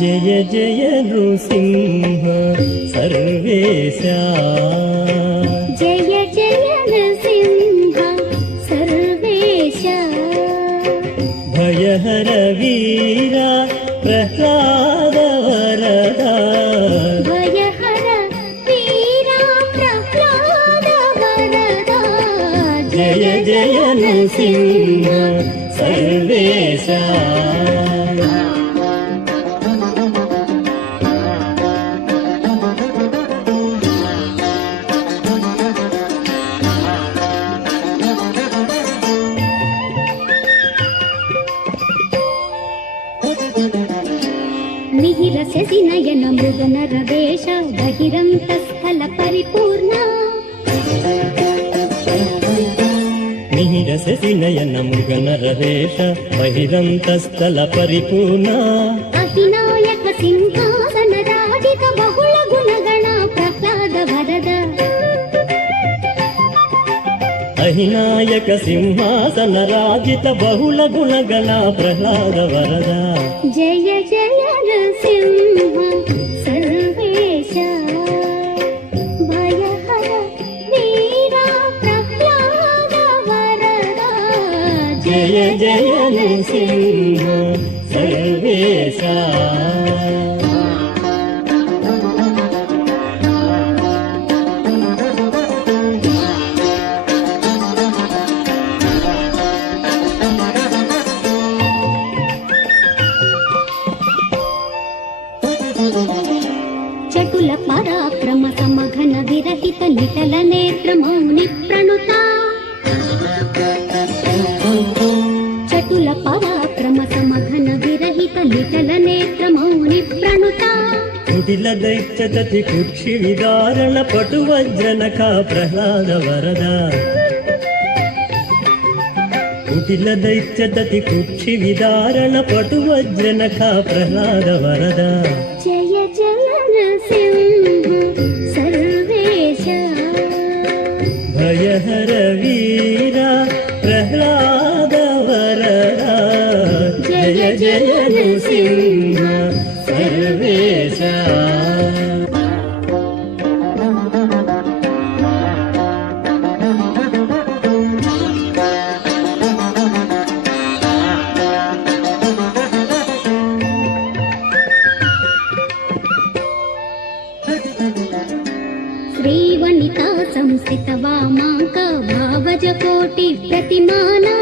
జయ జయ నృసింహ సర్వేశ జయ జయ నృసింహ సర్వేశ భయహర వీర ప్రహ్లాద వరద భయహర వీర ప్రహ్లాద వరద జయ జయ నృసింహ సర్వేశ మిహిర శశి నయన మృగనర వేష బహిరంతస్థల పరిపూర్ణ మిహిర శశి నయన మృగనర వేష బహిరంతస్థల పరిపూర్ణ అహినాయక సింహాసన రాజిత బహుళ గుణగణ ప్రహ్లాద వరద అహినాయక సింహాసన రాజిత బహుళ గుణగణ ప్రహ్లాద వరద జయ జయ నృసింహ సర్వేశ భయహర వీర ప్రహ్లాద వరద జయ జయ నృసింహ సర్వేశ చటుల పరాక్రమ సమఘన విరహిత నిటల నేత్ర మౌని ప్రణుత చటుల పరాక్రమ సమఘన విరహిత నిటల నేత్ర మౌని ప్రణుత కుటిల దైత్యతతి కుక్షి విదారణ పటు వజ్రనఖ ప్రహ్లాద వరద కుటిల దైత్యతతి కుక్షి విదారణ పటు వజ్రనఖ ప్రహ్లాద వరద జయ జయ నృసింహ సర్వేశ భయహర వీర ప్రహ్లాద వరద జయ జయ నృసింహ సర్వేశ శ్రీవనితా సంస్థిత వామాంక భావజ కోటి ప్రతిమానా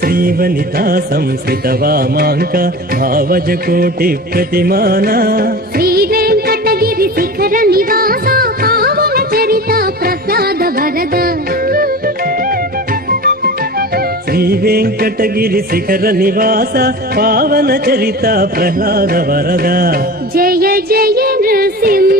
శ్రీవనితా సంస్థిత వామాంక భావజ కోటి ప్రతిమానా శ్రీ వెంకటగిరి శిఖర నివాస పావన చరిత ప్రసాద వరద శ్రీ వెంకటగిరి శిఖర నివాస పావన చరిత ప్రహ్లాద వరద జయ జయ నృసింహ